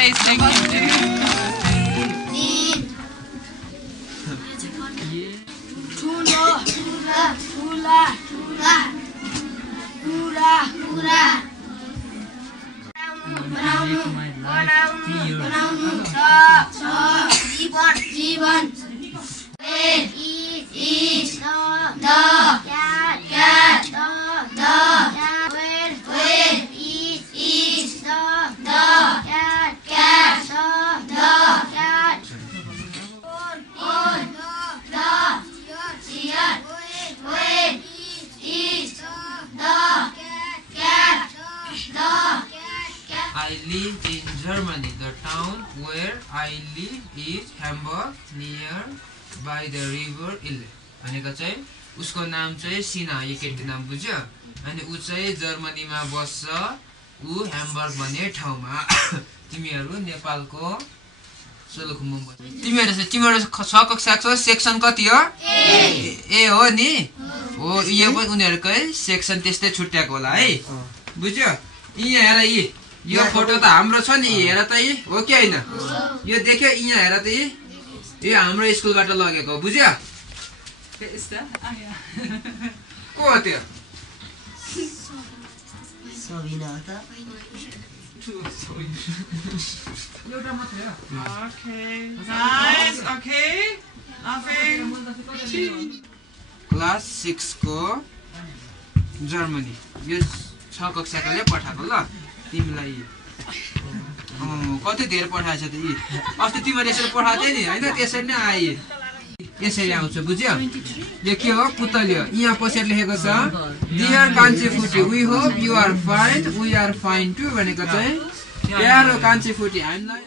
Okay, thank you. I live in Germany. The town where I live is Hamburg, near by the river Ille. भनेको चाहिँ उसको नाम चाहिँ सिना, यो केटीको नाम बुझ्यो? अनि उ चाहिँ जर्मनीमा बस्छ, उ ह्याम्बर्ग भन्ने ठाउँमा। तिमीहरू नेपालको सोलुखुम्बु बस्छ। तिमीहरू 6 कक्षाको सेक्सन कति हो? ए हो नि? हो, यो पनि उनीहरुकै सेक्सन त्यस्तै छुट्याएको होला है। बुझ्यो? यहाँ हेर यो फोटो त हाम्रो छ नि, हेर त हो कि हैन? यो देख्यो यहाँ हेर त यो हाम्रो स्कुलबाट लगेको, बुझ्यो? को हो त्यो? Sabina ta. Okay, nice, okay. Nothing. Class 6 को जर्मनी यो 6 कक्षाकोले पठाएको ल तिमीलाई। कति धेरै पठाएछ त यी? अस्ति तिमीले यसरी पठाथे नि हैन? त्यसरी नै आए। यसरी आउँछ, बुझ्यो? यो के हो? पुतल्यो। यहाँ पछि लेखेको छ डियर कान्छी फुटी, we hope you are fine, we are fine too भनेको चाहिँ प्यारो कान्छी फुटी हामीलाई